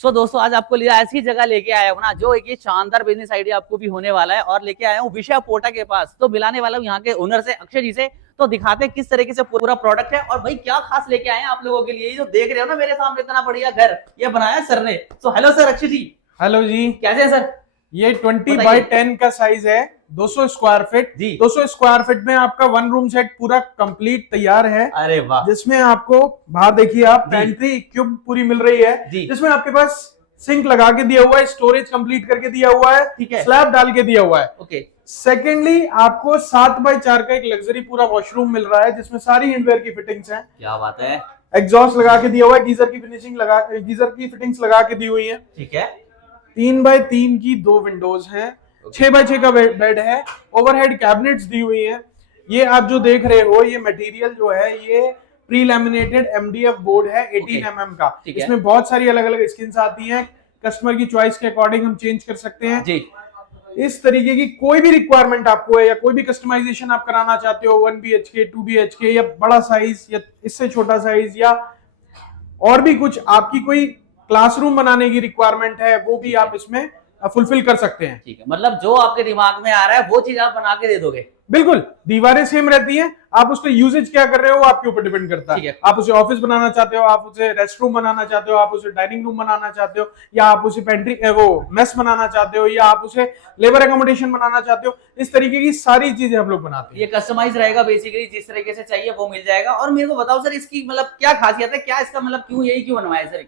दोस्तों आज आपको लिया ऐसी जगह लेके आया हूँ ना, जो एक ये शानदार बिजनेस आइडिया आपको भी होने वाला है, और लेके आया हूँ विषय पोर्टा के पास। तो मिलाने वाला हूँ यहाँ के ओनर से, अक्षय जी से। तो दिखाते किस तरीके से पूरा प्रोडक्ट है, और भाई क्या खास लेके आए हैं आप लोगों के लिए। ये जो देख रहे हो ना मेरे सामने, इतना बढ़िया घर ये बनाया है सर ने। तो हेलो सर, अक्षय जी। हेलो जी। कैसे हैं सर? ये 20x10 का साइज है, 200 स्क्वायर फीट जी। 200 स्क्वायर फीट में आपका वन रूम सेट पूरा कंप्लीट तैयार है। अरे वाह। जिसमें आपको बाहर देखिए आप पेंट्री क्यूब पूरी मिल रही है, जिसमें आपके पास सिंक लगा के दिया हुआ है, स्टोरेज कंप्लीट करके दिया हुआ है, ठीक है, स्लैब डाल के दिया हुआ है। ओके। सेकेंडली आपको 7x4 का एक लग्जरी पूरा वॉशरूम मिल रहा है, जिसमें सारी हैंडवेयर की फिटिंग्स हैं। क्या बात है। एग्जॉस्ट लगा के दिया हुआ है, गीजर की फिटिंग्स लगा के दी हुई है। ठीक है। 3x3 की 2 विंडोज हैं, 6x6 का बेड है, ओवरहेड कैबिनेट्स दी हुई हैं। ये आप जो देख रहे हो, ये मटेरियल जो है ये प्री लैमिनेटेड MDF बोर्ड है 18 mm का। इसमें बहुत सारी अलग अलग स्किन्स आती हैं, कस्टमर की चॉइस के अकॉर्डिंग हम चेंज कर सकते हैं जी। इस तरीके की कोई भी रिक्वायरमेंट आपको है, या कोई भी कस्टमाइजेशन आप कराना चाहते हो, 1 BHK 2 BHK या बड़ा साइज या इससे छोटा साइज, या और भी कुछ आपकी कोई क्लासरूम बनाने की रिक्वायरमेंट है, वो भी आप इसमें फुलफिल कर सकते हैं। ठीक है, मतलब जो आपके दिमाग में आ रहा है वो चीज आप बना के दे दोगे। बिल्कुल, दीवारें सेम रहती हैं, आप उसका यूजेज क्या कर रहे हो आपके ऊपर डिपेंड करता है। आप उसे ऑफिस बनाना चाहते हो, आप उसे रेस्ट रूम बनाना चाहते हो, आप उसे डाइनिंग रूम बनाना चाहते हो, या आप उसे पेंट्री वो मेस बनाना चाहते हो, या आप उसे लेबर एकोमोडेशन बनाना चाहते हो। इस तरीके की सारी चीजें हम लोग बनाते हैं। ये कस्टमाइज रहेगा बेसिकली, जिस तरीके से चाहिए वो मिल जाएगा। और मेरे को बताओ सर, इसकी मतलब क्या खासियत है, क्या इसका मतलब क्यों यही क्यों बनवाया सर?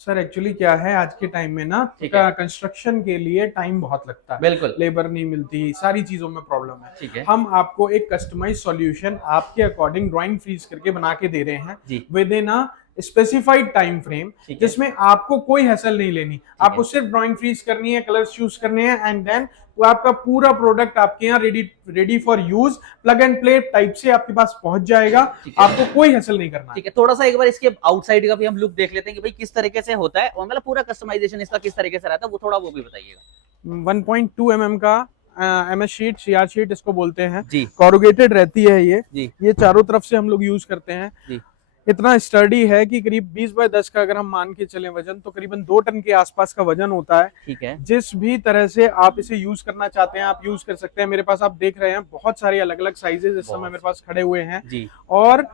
सर एक्चुअली क्या है, आज के टाइम में ना कंस्ट्रक्शन के लिए टाइम बहुत लगता है, बिल्कुल लेबर नहीं मिलती, सारी चीजों में प्रॉब्लम है। ठीक है, हम आपको एक कस्टमाइज सॉल्यूशन आपके अकॉर्डिंग ड्राइंग फ्रीज करके बना के दे रहे हैं with in a specified time frame, जिसमें आपको कोई हैसल नहीं लेनी। आपको सिर्फ ड्राइंग फ्रीज करनी है, कलर्स चूज करने हैं, एंड देन वो आपका पूरा प्रोडक्ट आपके यहाँ ready for use plug and play type से आपके पास पहुंच जाएगा। आपको कोई हैसल नहीं करना। ठीक है, थोड़ा सा एक बार इसके आउटसाइड का भी हम लुक देख लेते हैं कि भाई किस तरीके से होता है, और मतलब पूरा कस्टमाइजेशन इसका किस तरीके से रहता है, वो थोड़ा वो भी बताइएगा। 1.2 mm का MS शीट, CR शीट इसको बोलते हैं, कॉरुगेटेड रहती है ये चारों तरफ से हम लोग यूज करते हैं। इतना स्टर्डी है कि करीब 20x10 का अगर हम मान के चलें वजन, तो करीबन 2 टन के आसपास का वजन होता है। ठीक है, जिस भी तरह से आप इसे यूज करना चाहते हैं आप यूज कर सकते हैं। मेरे पास आप देख रहे हैं बहुत सारे अलग अलग साइजेस इस समय मेरे पास खड़े हुए हैं जी। और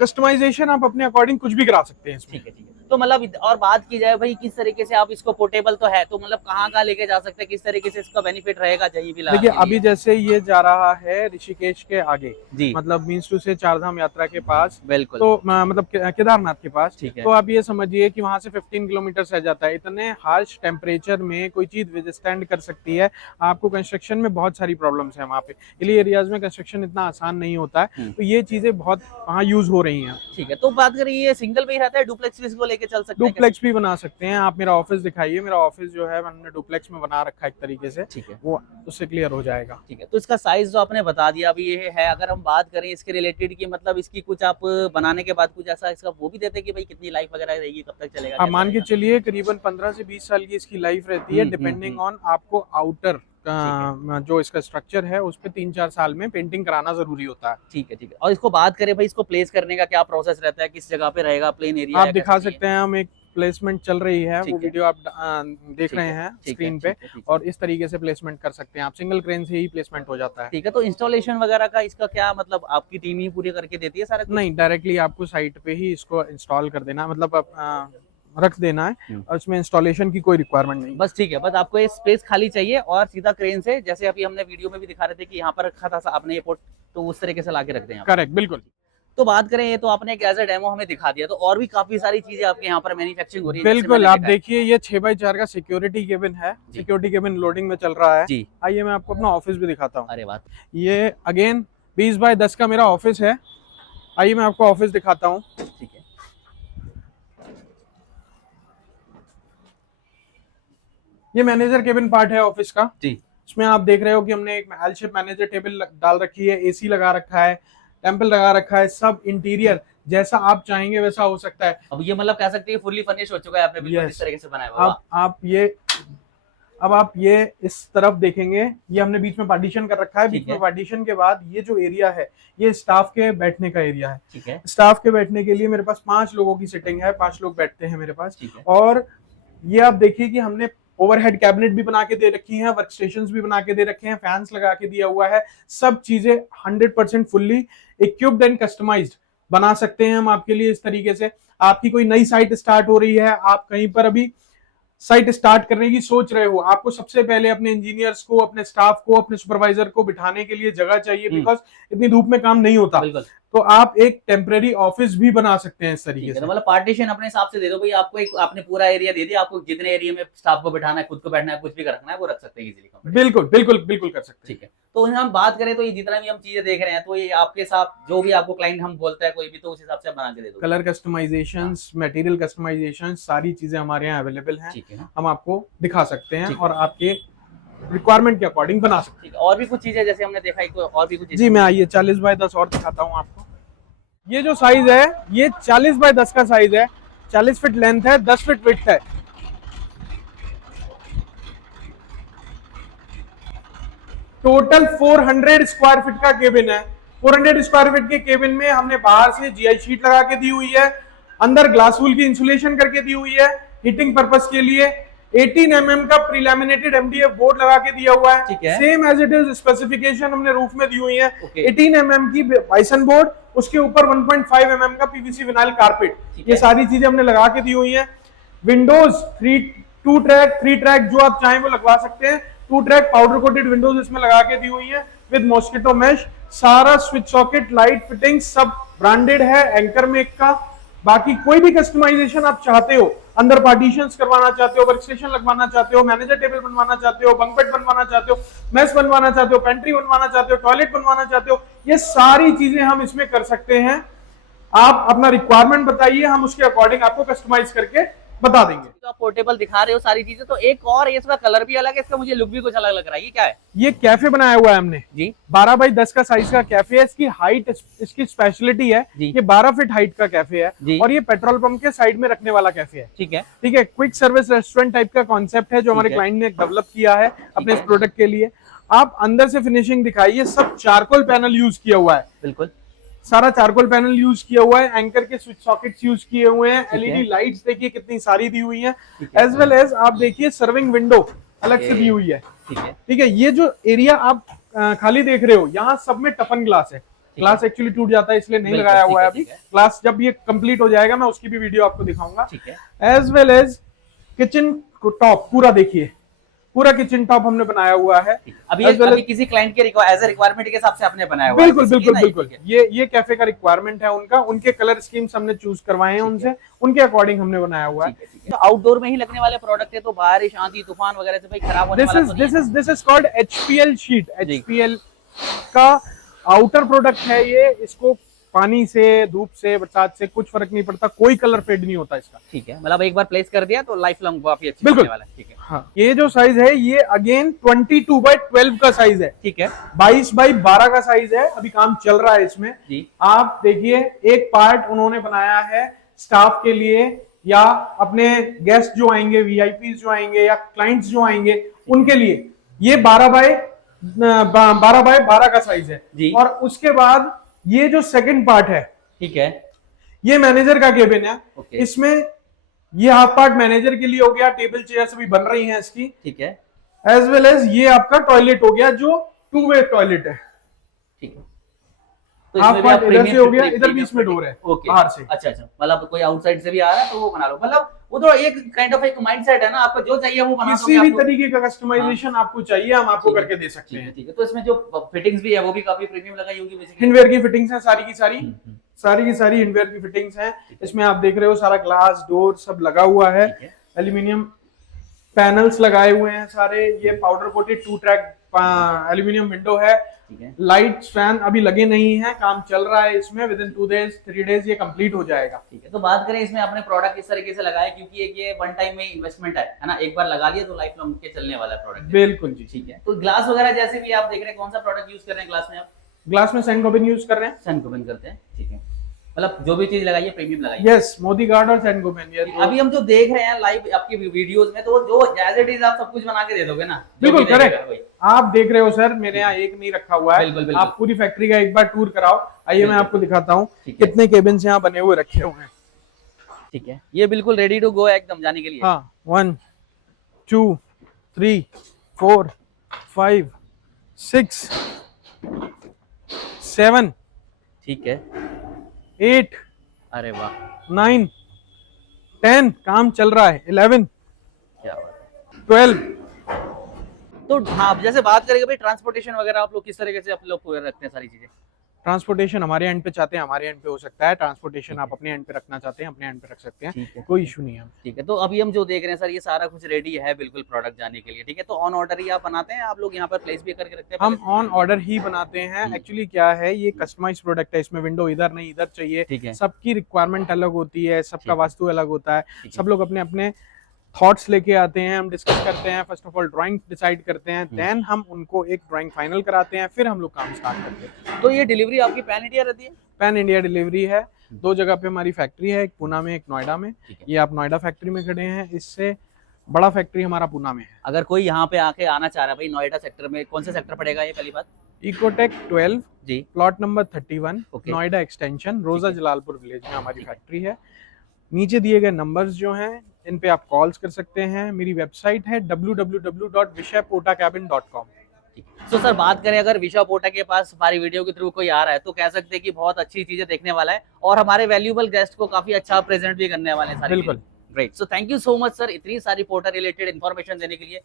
कस्टमाइजेशन आप अपने अकॉर्डिंग कुछ भी करा सकते हैं। ठीक है। तो मतलब और बात की जाए भाई किस तरीके से आप इसको, पोर्टेबल तो है, तो मतलब कहाँ लेके जा सकते हैं, किस तरीके से इसका बेनिफिट रहेगा चाहिए भी। देखिए अभी जैसे ये जा रहा है ऋषिकेश के आगे जी, मतलब मीन्स टू से चारधाम यात्रा के पास, बिल्कुल, तो मतलब केदारनाथ के पास। ठीक है, तो आप ये समझिए कि वहां से 15 किलोमीटर रह जाता है। इतने हार्श टेम्परेचर में कोई चीज विदस्टैंड कर सकती है। आपको कंस्ट्रक्शन में बहुत सारी प्रॉब्लम्स है वहाँ पे, हिली एरियाज में कंस्ट्रक्शन इतना आसान नहीं होता है, तो ये चीजें बहुत वहाँ यूज हो रही है। ठीक है, तो बात करिए ये सिंगल भी रहता है, डुप्लेक्स भी इसको लेके चल सकते हैं? डुप्लेक्स भी बना सकते हैं। आप मेरा ऑफिस दिखाइए, मेरा ऑफिस जो है मैंने डुप्लेक्स में बना रखा है एक तरीके से। ठीक है, वो उससे क्लियर हो जाएगा। ठीक है, तो इसका साइज जो आपने बता दिया अभी ये है। अगर हम बात करें इसके रिलेटेड की, मतलब इसकी कुछ आप बनाने के बाद कुछ ऐसा इसका वो भी देते हैं कि भाई कितनी लाइफ वगैरह रहेगी, कब तक चलेगा? आप मान के चलिए करीबन 15 से 20 साल की इसकी लाइफ रहती है, डिपेंडिंग ऑन आपको आउटर जो इसका स्ट्रक्चर है उस पे 3-4 साल में पेंटिंग कराना जरूरी होता है। ठीक है। और इसको बात करें भाई, इसको प्लेस करने का क्या प्रोसेस रहता है, किस जगह पे रहेगा, प्लेन एरिया आप दिखा सकते हैं। हम एक प्लेसमेंट चल रही है, वो वीडियो आप देख रहे हैं स्क्रीन पे, और इस तरीके से प्लेसमेंट कर सकते हैं आप। सिंगल क्रेन से ही प्लेसमेंट हो जाता है। ठीक है, तो इंस्टॉलेशन वगैरह का इसका क्या मतलब, आपकी टीम ही पूरी करके देती है सारा कुछ? नहीं, डायरेक्टली आपको साइट पे ही इसको इंस्टॉल कर देना, मतलब रख देना है, और इसमें इंस्टॉलेशन की कोई रिक्वायरमेंट नहीं। बस ठीक है, बस आपको ये स्पेस खाली चाहिए, और सीधा क्रेन से, जैसे अभी हमने वीडियो में भी दिखा रहे थे कि यहाँ पर रखा था आपने ये पोर्ट, तो उस तरीके से लाके रख दें। करेक्ट, बिल्कुल। तो बात करें, ये तो आपने एक एज अ डेमो हमें दिखा दिया, तो और भी काफी सारी चीजें आपके यहाँ पर मैन्युफैक्चरिंग हो रही है। बिल्कुल, आप देखिए ये 6x4 का सिक्योरिटी केबिन है, सिक्योरिटी केबिन लोडिंग में चल रहा है जी। आइए मैं आपको अपना ऑफिस भी दिखाता हूँ। अरे बात, ये अगेन 20x10 का मेरा ऑफिस है। आइए मैं आपको ऑफिस दिखाता हूँ। ठीक है, ये मैनेजर केबिन पार्ट है ऑफिस का जी। इसमें आप देख रहे हो कि हमने एक एल शेप मैनेजर टेबल डाल रखी है, AC लगा रखा है, टेम्पल लगा रखा है, सब इंटीरियर जैसा आप चाहेंगे वैसा हो सकता है। अब ये मतलब कह सकते हैं फुल्ली फर्निश हो चुका है आपने, बिल्कुल इस तरीके से बनाया हुआ। अब आप ये इस तरफ देखेंगे, ये हमने बीच में पार्टीशन कर रखा है। बीच में पार्टीशन के बाद ये जो एरिया है ये स्टाफ के बैठने का एरिया है। ठीक है, स्टाफ के बैठने के लिए मेरे पास 5 लोगों की सिटिंग है, 5 लोग बैठते हैं मेरे पास। और ये आप देखिए कि हमने ओवरहेड कैबिनेट भी बना के दे रखी हैं, वर्क स्टेशंस भी बना के दे रखे हैं, फैंस लगा के दिया हुआ है। सब चीजें 100% फुल्ली इक्विप्ड एंड कस्टमाइज्ड बना सकते हैं हम आपके लिए। इस तरीके से आपकी कोई नई साइट स्टार्ट हो रही है, आप कहीं पर अभी साइट स्टार्ट करने की सोच रहे हो, आपको सबसे पहले अपने इंजीनियर्स को, अपने स्टाफ को, अपने सुपरवाइजर को बिठाने के लिए जगह चाहिए, बिकॉज इतनी धूप में काम नहीं होता। बिल्कुल। तो आप एक टेम्परेरी ऑफिस भी बना सकते हैं इस तरीके से। तो मतलब पार्टीशन अपने हिसाब से दे दो भाई, आपको एक आपने पूरा एरिया दे दिया, आपको जितने एरिया में स्टाफ को बैठाना है, खुद को बैठना है, कुछ भी रखना है वो रख सकते हैं इजीली। बिल्कुल बिल्कुल बिल्कुल कर सकते हैं। ठीक है। तो हम बात करें तो ये जितना भी हम चीजें देख रहे हैं, तो ये आपके साथ जो भी आपको क्लाइंट हम बोलता है कोई भी, तो उस हिसाब से आप बना के दे दो। कलर कस्टमाइजेशन, मटेरियल कस्टमाइजेशन, सारी चीजें हमारे यहाँ अवेलेबल हैं। ठीक है ना? हम आपको दिखा सकते हैं ठीक और आपके रिक्वायरमेंट के अकॉर्डिंग बना सकते ठीक है। और भी कुछ चीजें जैसे हमने देखा, एक और भी कुछ हैं। जी मैं आइए 40 बाय 10 और दिखाता हूँ आपको। ये जो साइज है ये 40 बाय 10 का साइज है, 40 फीट लेंथ है, 10 फीट विड्थ है। टोटल 400 स्क्वायर फीट का केबिन है। 400 स्क्वायर फीट के केबिन में हमने बाहर से जीआई शीट लगा के दी हुई है, अंदर ग्लास वूल की इंसुलेशन करके दी हुई है हीटिंग पर्पस के लिए। 18 mm का प्रीलैमिनेटेड एमडीएफ बोर्ड लगा के दिया हुआ ठीक है, है। Same as it is specification हमने रूफ में दी हुई है। Okay. 18 mm की बाइसन बोर्ड, उसके ऊपर 1.5 mm का पीवीसी विनाइल कारपेट, ठीक ये है। सारी चीजें हमने लगा के दी हुई है। विंडोज 2 ट्रैक 3 ट्रैक जो आप चाहें वो लगवा सकते हैं। 2 ट्रैक पाउडर कोटेड विंडोज इसमें लगा के दी हुई है विद मॉस्किटो मैश। सारा स्विच सॉकेट लाइट फिटिंग सब ब्रांडेड है एंकर मेक का। बाकी कोई भी कस्टमाइजेशन आप चाहते हो, अंदर पार्टीशंस करवाना चाहते हो, वर्क स्टेशन लगवाना चाहते हो, मैनेजर टेबल बनवाना चाहते हो, बंक बेड बनवाना चाहते हो, मेस बनवाना चाहते हो, पेंट्री बनवाना चाहते हो, टॉयलेट बनवाना चाहते हो, ये सारी चीजें हम इसमें कर सकते हैं। आप अपना रिक्वायरमेंट बताइए, हम उसके अकॉर्डिंग आपको कस्टमाइज करके बता देंगे। तो आप पोर्टेबल दिखा रहे हो सारी चीजें, तो एक और इसका कलर भी अलग है, इसका मुझे लुक भी कुछ अलग लग रहा है, ये क्या है? ये कैफे बनाया हुआ है हमने जी 12 बाई 10 का साइज का कैफे है। इसकी हाइट, इसकी स्पेशलिटी है जी। ये 12 फीट हाइट का कैफे है जी। और ये पेट्रोल पंप के साइड में रखने वाला कैफे है। ठीक है। ठीक है, क्विक सर्विस रेस्टोरेंट टाइप का कॉन्सेप्ट है जो हमारे है। क्लाइंट ने डेवलप किया है अपने इस है। प्रोडक्ट के लिए। आप अंदर से फिनिशिंग दिखाइए, सब चारकोल पैनल यूज किया हुआ है, बिल्कुल सारा चारकोल पैनल यूज किया हुआ है, एंकर के स्विच सॉकेट्स यूज किए हुए हैं, ठीक एलईडी है। लाइट्स देखिए कितनी सारी दी हुई हैं, ठीक है। एज वेल एज आप देखिए सर्विंग विंडो अलग से ओके। दी हुई है। ठीक है। ठीक है, ये जो एरिया आप खाली देख रहे हो यहाँ सब में टफन ग्लास है। ग्लास एक्चुअली टूट जाता है इसलिए नहीं बिल्कुल, लगाया ठीक हुआ है है, अभी। ठीक है। ग्लास जब ये कंप्लीट हो जाएगा मैं उसकी भी वीडियो आपको दिखाऊंगा। ठीक है। As well as kitchen top पूरा देखिए, पूरा किचन टॉप हमने बनाया हुआ है। अभी As well अभी as- किसी क्लाइंट के एज ए रिक्वायरमेंट के हिसाब से आपने बनाया हुआ है, बिल्कुल जैसे कि बिल्कुल ना, बिल्कुल, ठीक है। ये कैफे का रिक्वायरमेंट है उनका, उनके कलर स्कीम्स हमने चूज करवाए हैं उनसे, उनके अकॉर्डिंग हमने बनाया हुआ है। ठीक है, ठीक है। तो आउटडोर में ही लगने वाले प्रोडक्ट है, तो बारिश आंधी तूफान वगैरह से भाई खराब होने वाला तो नहीं है। This is called HPL sheet. जी। HPL का आउटर प्रोडक्ट है ये। इसको पानी से, धूप से, बरसात से कुछ फर्क नहीं पड़ता, कोई कलर फेड नहीं होता इसका। ठीक है, मतलब एक बार प्लेस कर दिया तो लाइफ लॉन्ग काफी अच्छा बिल्कुल। होने वाला है। ठीक है। हाँ, ये जो साइज है ये अगेन 22 बाई 12 का साइज है, ठीक है 22 बाई 12 का साइज है। अभी काम चल रहा है इसमें। जी। आप देखिए एक पार्ट उन्होंने बनाया है स्टाफ के लिए या अपने गेस्ट जो आएंगे, वीआईपी जो आएंगे या क्लाइंट्स जो आएंगे उनके लिए। ये 12 बाय 12 का साइज है जी। और उसके बाद ये जो सेकंड पार्ट है ठीक है। ये मैनेजर का केबिन है। ओके। इसमें ये हाफ पार्ट मैनेजर के लिए हो गया, टेबल चेयर्स भी बन रही हैं इसकी। ठीक है। एज वेल एज ये आपका टॉयलेट हो गया जो 2 वे टॉयलेट है। ठीक है। तो हाफ इसमें भी आप पार्ट इधर से हो गया, प्रीमियम इधर भी इसमें डोर है ओके बाहर से। अच्छा अच्छा, मतलब कोई आउटसाइड से भी आ रहा है तो वो बना लो, मतलब वो तो एक काइंड ऑफ एक माइंडसेट है ना, आपको जो चाहिए वो बना किसी दोगे भी आपको। तरीके का कस्टमाइजेशन आपको चाहिए हम आपको करके दे सकते ठीक है, हैं। ठीक है। तो इसमें जो फिटिंग्स भी है वो भी काफी प्रीमियम लगाई होगी बेसिकली। हिंडवेयर की फिटिंग्स है सारी की सारी, हम्म। सारी की सारी हिंडवेयर की फिटिंग्स हैं। इसमें आप देख रहे हो सारा ग्लास डोर सब लगा हुआ है, ठीक है। एल्यूमिनियम पैनल्स लगाए हुए हैं सारे। ये powder coated 2 track aluminium window है। ठीक है। लाइट्स फैन अभी लगे नहीं है, काम चल रहा है इसमें। विद इन 2 days 3 days ये कंप्लीट हो जाएगा। ठीक है। तो बात करें इसमें आपने प्रोडक्ट किस तरीके से लगाया, क्योंकि एक ये वन टाइम में इन्वेस्टमेंट है ना, एक बार लगा लिया तो लाइफ लॉन्ग के चलने वाला प्रोडक्ट। बिल्कुल जी। ठीक है। तो ग्लास वगैरह जैसे भी आप देख रहे हैं, कौन सा प्रोडक्ट यूज कर रहे हैं ग्लास में आप? ग्लास में सैंड गोबिन यूज कर रहे हैं। सन को बंद करते हैं। ठीक है, मतलब जो भी चीज लगाइए प्रीमियम लगाइए। यस, मोदी गार्ड और सैंड गोबिन। अभी हम जो देख रहे हैं लाइव आपकी वीडियोस में, तो जो एज इट इज आप सब कुछ बना के दे दोगे ना? जो बिल्कुल भी देखेगा करेक्ट। वही। आप देख रहे हो सर, मेरे यहाँ एक नहीं रखा हुआ है। बिल्कुल, बिल्कुल। आप पूरी फैक्ट्री का एक बार टूर कराओ। आइए मैं बिल्कुल। आपको दिखाता हूँ ठीक है। कितने केबिन्स यहाँ बने हुए रखे हुए हैं। ठीक है, ये बिल्कुल रेडी टू गो है एकदम जाने के लिए। हाँ, 1 2 3 4 5 6 7 ठीक है, 8 अरे वाह 9 10 काम चल रहा है, 11 क्या बात है। 12। तो हाँ जैसे बात करेंगे भाई ट्रांसपोर्टेशन वगैरह आप लोग किस तरीके से आप लोग पूरे रखते हैं सारी चीजें? ट्रांसपोर्टेशन हमारे एंड पे चाहते हैं हमारे एंड पे हो सकता है, ट्रांसपोर्टेशन आप अपने एंड पे रखना चाहते हैं अपने एंड पे रख सकते हैं, ठीक है, कोई इशू नहीं है। ठीक है। तो अभी हम जो देख रहे हैं सर ये सारा कुछ रेडी है बिल्कुल प्रोडक्ट जाने के लिए, ठीक है। तो ऑन ऑर्डर ही आप बनाते हैं, आप लोग यहाँ पर प्लेस भी करके रखते हैं हम पहले? ऑन ऑर्डर ही बनाते हैं। जी। एक्चुअली क्या है, ये कस्टमाइज प्रोडक्ट है, इसमें विंडो इधर नहीं इधर चाहिए, ठीक है, सबकी रिक्वायरमेंट अलग होती है, ठीक सबका है, वास्तु अलग होता है, ठीक है। सब लोग अपने अपने थॉट्स लेके आते हैं, हम डिस्कस करते हैं, first of all drawing decide करते हैं, देन हम उनको एक ड्राइंग फाइनल कराते हैं, फिर हम लोग काम स्टार्ट करते हैं। तो ये डिलीवरी आपकी पैन इंडिया रहती है? पैन इंडिया डिलीवरी है, 2 जगह पे हमारी फैक्ट्री है, एक पुणे में एक नोएडा में। ठीक है। ये आप नोएडा फैक्ट्री में खड़े हैं, इससे बड़ा फैक्ट्री हमारा पुणे में है। अगर कोई यहाँ पे आके आना चाह रहा है भाई नोएडा सेक्टर में, कौन से सेक्टर पड़ेगा ये पहली बात? इकोटेक 12 जी, plot number 31 okay. Noida extension Roza ठीक है। जलालपुर विलेज में हमारी फैक्ट्री है। नीचे दिए गए नंबर्स जो हैं इन पे आप कॉल्स कर सकते हैं। मेरी वेबसाइट है www.vishayportacabin.com। तो सर बात करें अगर विशा पोटा के पास हमारी वीडियो के थ्रू कोई आ रहा है तो कह सकते हैं कि बहुत अच्छी चीजें देखने वाला है और हमारे वैल्यूएबल गेस्ट को काफी अच्छा प्रेजेंट भी करने वाले हैं सारी बिल्कुल। चीजें। Great, so thank you so much sir इतनी सारी पोर्टा रिलेटेड इन्फॉर्मेशन देने के लिए।